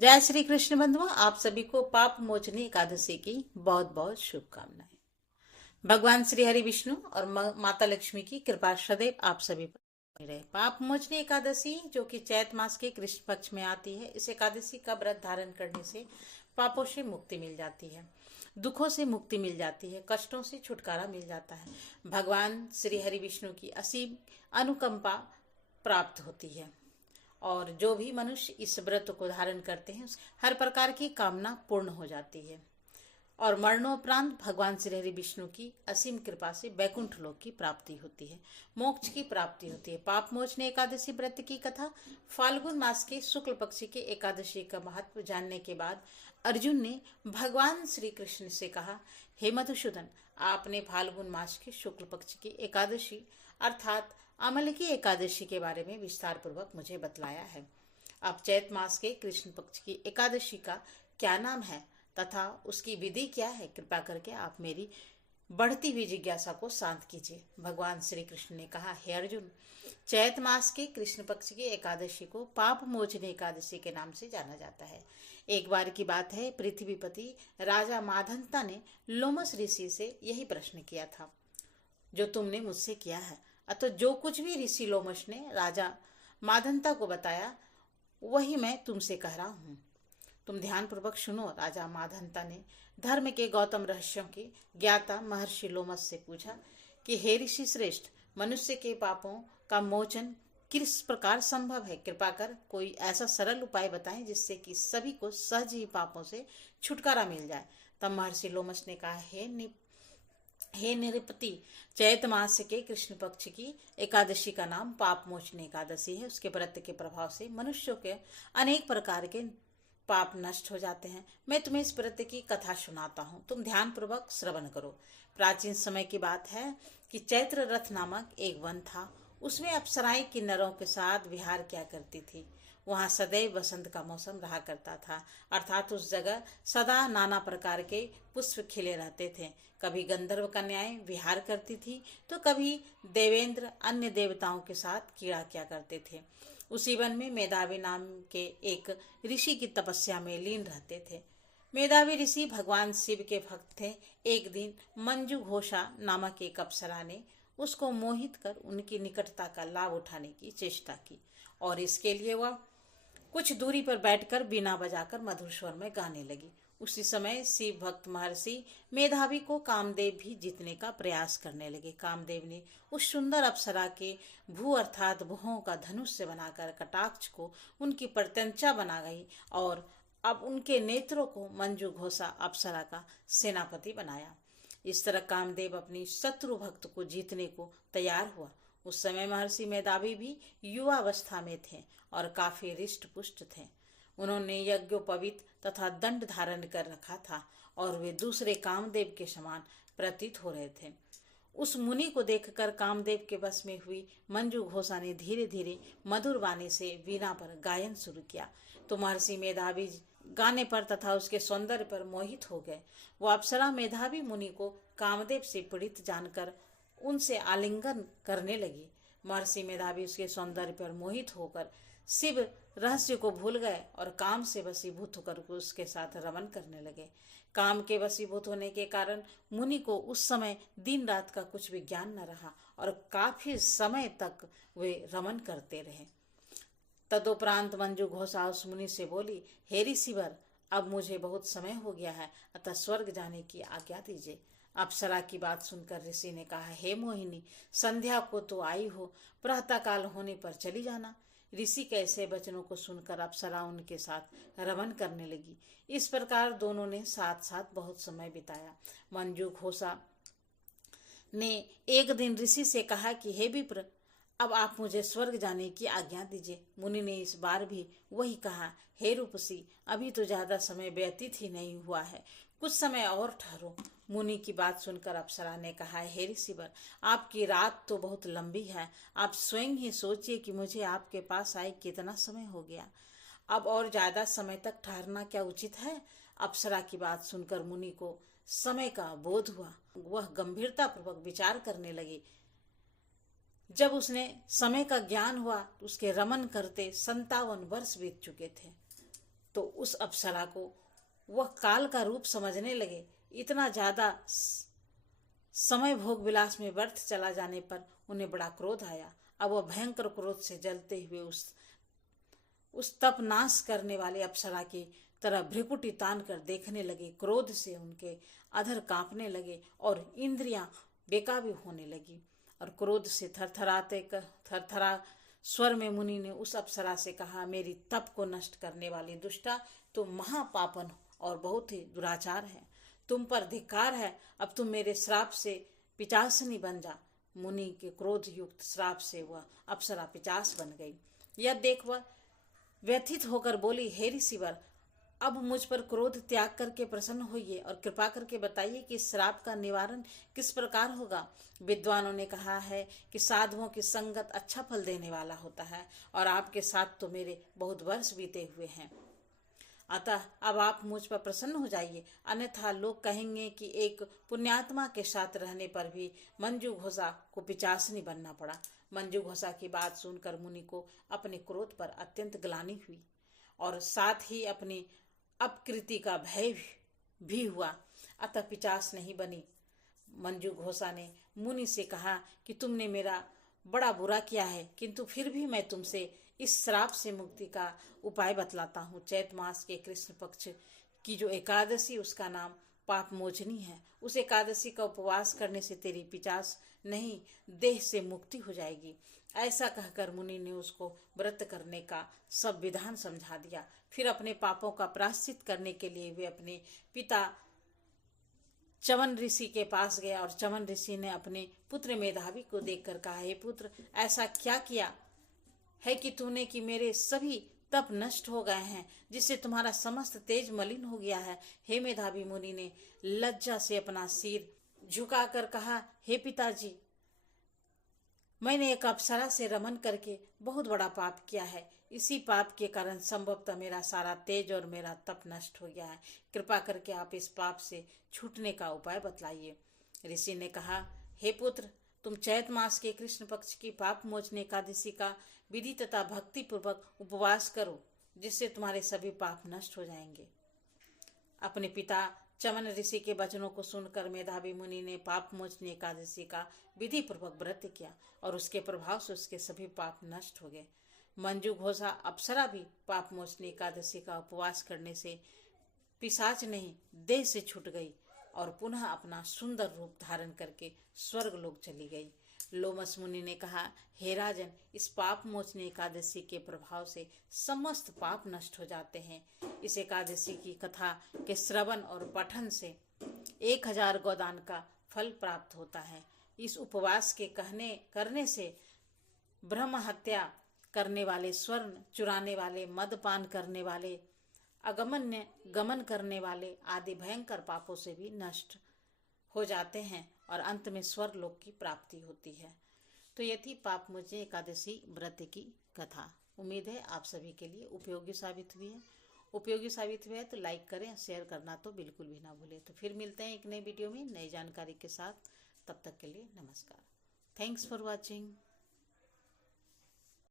जय श्री कृष्ण बंधुओं, आप सभी को पाप मोचनी एकादशी की बहुत बहुत शुभकामनाएं। भगवान श्री हरि विष्णु और माता लक्ष्मी की कृपा सदैव आप सभी पर बनी रहे। पाप मोचनी एकादशी जो कि चैत मास के कृष्ण पक्ष में आती है, इस एकादशी का व्रत धारण करने से पापों से मुक्ति मिल जाती है, दुखों से मुक्ति मिल जाती है, कष्टों से छुटकारा मिल जाता है। भगवान श्री हरि विष्णु की असीम अनुकंपा प्राप्त होती है और जो भी मनुष्य इस व्रत को धारण करते हैं हर प्रकार की कामना पूर्ण हो जाती है और मरणोपरांत भगवान श्री हरि विष्णु की असीम कृपा से बैकुंठ लोक की प्राप्ति होती है, मोक्ष की प्राप्ति होती है। पाप मोचनी एकादशी व्रत की कथा। फाल्गुन मास के शुक्ल पक्ष के एकादशी का महत्व जानने के बाद अर्जुन ने भगवान श्री कृष्ण से कहा, हे मधुसूदन, आपने फाल्गुन मास के शुक्ल पक्ष की एकादशी अर्थात अमल की एकादशी के बारे में विस्तार पूर्वक मुझे बतलाया है। अब चैत मास के कृष्ण पक्ष की एकादशी का क्या नाम है तथा उसकी विधि क्या है, कृपा करके आप मेरी बढ़ती हुई जिज्ञासा को शांत कीजिए। भगवान श्री कृष्ण ने कहा, हे अर्जुन, चैत मास के कृष्ण पक्ष की एकादशी को पाप मोचनी एकादशी के नाम से जाना जाता है। एक बार की बात है, पृथ्वीपति राजा माधंता ने लोमस ऋषि से यही प्रश्न किया था जो तुमने मुझसे किया है। अतः जो कुछ भी ऋषि लोमश ने राजा माधंता को बताया वही मैं तुमसे कह रहा हूँ। तुम ध्यान पूर्वक सुनो। राजा माधंता ने धर्म के गौतम रहस्यों के ज्ञाता महर्षि लोमस से पूछा कि हे ऋषि श्रेष्ठ, मनुष्य के पापों का मोचन किस प्रकार संभव है? कृपा कर कोई ऐसा सरल उपाय बताएं जिससे कि सभी को सहज ही पापों से छुटकारा मिल जाए। तब महर्षि लोमस ने कहा, हे निरपति, चैत मास के कृष्ण पक्ष की एकादशी का नाम पाप मोचनी एकादशी है। उसके व्रत के प्रभाव से मनुष्यों के अनेक प्रकार के पाप नष्ट हो जाते हैं। मैं तुम्हें इस व्रत की कथा सुनाता हूँ, तुम ध्यान पूर्वक श्रवण करो। प्राचीन समय की बात है कि चैत्र रथ नामक एक वन था। उसमें अप्सराएं किन्नरों के साथ विहार किया करती थी। वहाँ सदैव वसंत का मौसम रहा करता था, अर्थात उस जगह सदा नाना प्रकार के पुष्प खिले रहते थे। कभी गंधर्व कन्याएं विहार करती थी तो कभी देवेंद्र अन्य देवताओं के साथ क्रीड़ा किया करते थे। उसी वन में मेधावी नाम के एक ऋषि की तपस्या में लीन रहते थे। मेधावी ऋषि भगवान शिव के भक्त थे। एक दिन मंजू घोषा नामक एक अप्सरा ने उसको मोहित कर उनकी निकटता का लाभ उठाने की चेष्टा की और इसके लिए वह कुछ दूरी पर बैठकर बीना बजाकर मधुर स्वर में गाने लगी। उसी समय शिव भक्त महर्षि मेधावी को कामदेव भी जीतने का प्रयास करने लगे। कामदेव ने उस सुंदर अप्सरा के भू अर्थात भुहों का धनुष्य बनाकर कटाक्ष को उनकी प्रत्यंचा बना गई और अब उनके नेत्रों को मंजू घोषा अप्सरा का सेनापति बनाया। इस तरह कामदेव अपनी शत्रु भक्त को जीतने को तैयार हुआ। उस समय महर्षि मेधावी भी युवावस्था में थे और काफी रिष्ट पुष्ट थे। उन्होंने यज्ञोपवीत तथा दंड धारण कर रखा था और वे दूसरे कामदेव के समान प्रतीत हो रहे थे। उस मुनि को देखकर कामदेव के वश में हुई मंजू घोषा ने धीरे धीरे मधुर वाणी से वीणा पर गायन शुरू किया तो महर्षि मेधावी गाने पर तथा उसके सौंदर्य पर मोहित हो गए। वो अप्सरा मेधावी मुनि को कामदेव से पीड़ित जानकर उनसे आलिंगन करने लगी। महर्षि मेधावी उसके सौंदर्य पर मोहित होकर शिव रहस्य को भूल गए और काम से वशीभूत होकर उसके साथ रमन करने लगे। काम के वशीभूत होने के कारण मुनि को उस समय दिन रात का कुछ भी ज्ञान न रहा और काफी समय तक वे रमन करते रहे। तदुपरांत मंजू घोषा उस मुनि से बोली, हे ऋषिवर, अब मुझे बहुत समय हो गया है, अतः स्वर्ग जाने की आज्ञा दीजिए। अप्सरा की बात सुनकर ऋषि ने कहा, हे मोहिनी, संध्या को तो आई हो, प्रातःकाल होने पर चली जाना। ऋषि के ऐसे वचनों को सुनकर अप्सरा उनके साथ रमन करने लगी। इस प्रकार दोनों ने साथ साथ बहुत समय बिताया। मंजू घोषा ने एक दिन ऋषि से कहा कि हे विप्र, अब आप मुझे स्वर्ग जाने की आज्ञा दीजिए। मुनि ने इस बार भी वही कहा, हे रूपसी, अभी तो ज्यादा समय व्यतीत ही नहीं हुआ है, कुछ समय और ठहरो। मुनि की बात सुनकर अप्सरा ने कहा, हे ऋषिवर, आपकी रात तो बहुत लंबी है, आप स्वयं ही सोचिए कि मुझे आपके पास आए कितना समय हो गया। अब और ज्यादा समय तक ठहरना क्या उचित है? अप्सरा की बात सुनकर मुनि को समय का बोध हुआ। वह गंभीरता पूर्वक विचार करने लगी। जब उसने समय का ज्ञान हुआ तो उसके रमन करते 57 वर्ष बीत चुके थे। तो उस अप्सरा को वह काल का रूप समझने लगे। इतना ज्यादा समय भोग विलास में व्यर्थ चला जाने पर उन्हें बड़ा क्रोध आया। अब वह भयंकर क्रोध से जलते हुए उस तप नाश करने वाले अप्सरा की तरह भ्रिकुटी तान कर देखने लगे। क्रोध से उनके अधर कांपने लगे और इंद्रियां बेकाबू होने लगी और क्रोध से थरथरा स्वर में मुनि ने उस अप्सरा से कहा, मेरी तप को नष्ट करने वाली दुष्टा, तुम महापापन और बहुत ही दुराचार है। तुम पर धिक्कार है। अब तुम मेरे श्राप से पिचासनी बन जा। मुनि के क्रोध युक्त श्राप से वह अप्सरा पिचास बन गई। यह देख वह व्यथित होकर बोली, हे ऋषिवर, अब मुझ पर क्रोध त्याग करके प्रसन्न होइए और कृपा करके बताइए कि श्राप का निवारण किस प्रकार होगा। विद्वानों ने कहा है कि साधुओं की संगत अच्छा फल देने वाला होता है और आपके साथ तो मेरे बहुत वर्ष बीते हुए हैं। अतः अब आप मुझ पर प्रसन्न हो जाइए, अन्यथा लोग कहेंगे कि एक पुण्यात्मा के साथ रहने पर भी मंजू घोषा को पिचासनी बनना पड़ा। मंजू घोषा की बात सुनकर मुनि को अपने क्रोध पर अत्यंत ग्लानि हुई और साथ ही अपनी अपकृति का भय भी हुआ। अतः पिचास नहीं बनी। मंजू घोषा ने मुनि से कहा कि तुमने मेरा बड़ा बुरा किया है, किंतु फिर भी मैं तुमसे इस श्राप से मुक्ति का उपाय बतलाता हूँ। चैत मास के कृष्ण पक्ष की जो एकादशी, उसका नाम पाप मोचनी है। उस एकादशी का उपवास करने से तेरी पिचास नहीं, देह से मुक्ति हो जाएगी। ऐसा कहकर मुनि ने उसको व्रत करने का सब विधान समझा दिया। फिर अपने पापों का प्रायश्चित करने के लिए वे अपने पिता चवन ऋषि के पास गया और चवन ऋषि ने अपने पुत्र मेधावी को देखकर कहा, हे पुत्र, ऐसा क्या किया है कि तूने कि मेरे सभी तप नष्ट हो गए हैं, जिससे तुम्हारा समस्त तेज मलिन हो गया है। हे मेधावी मुनि ने लज्जा से अपना सिर झुकाकर कहा, हे पिताजी, मैंने एक अप्सरा से रमन करके बहुत बड़ा पाप किया है। इसी पाप के कारण संभवतः मेरा सारा तेज और मेरा तप नष्ट हो गया है। कृपा करके आप इस पाप से छूटने का उपाय बतलाइए। ऋषि ने कहा, हे पुत्र, तुम चैत मास के कृष्ण पक्ष की पाप मोचने एकादशी का विधि तथा भक्ति पूर्वक उपवास करो, जिससे तुम्हारे सभी पाप नष्ट हो जाएंगे। अपने पिता चमन ऋषि के वचनों को सुनकर मेधावी मुनि ने पाप मोचनी एकादशी का विधि पूर्वक व्रत किया और उसके प्रभाव से उसके सभी पाप नष्ट हो गए। मंजू घोषा अप्सरा भी पाप मोचनी एकादशी का उपवास करने से पिशाच नहीं, देह से छूट गई और पुनः अपना सुंदर रूप धारण करके स्वर्ग लोक चली गई। लोमस मुनि ने कहा, हे राजन, इस पाप मोचनी एकादशी के प्रभाव से समस्त पाप नष्ट हो जाते हैं। इस एकादशी की कथा के श्रवण और पठन से 1000 गोदान का फल प्राप्त होता है। इस उपवास के करने से ब्रह्म हत्या करने वाले, स्वर्ण चुराने वाले, मदपान करने वाले, अगमन्य गमन करने वाले आदि भयंकर पापों से भी नष्ट हो जाते हैं और अंत में स्वर्ग लोक की प्राप्ति होती है। तो ये थी पाप मोचनी एकादशी व्रत की कथा। उम्मीद है आप सभी के लिए उपयोगी साबित हुई है। उपयोगी साबित हुआ है तो लाइक करें, शेयर करना तो बिल्कुल भी ना भूलें। तो फिर मिलते हैं एक नई वीडियो में नई जानकारी के साथ। तब तक के लिए नमस्कार। Thanks for watching.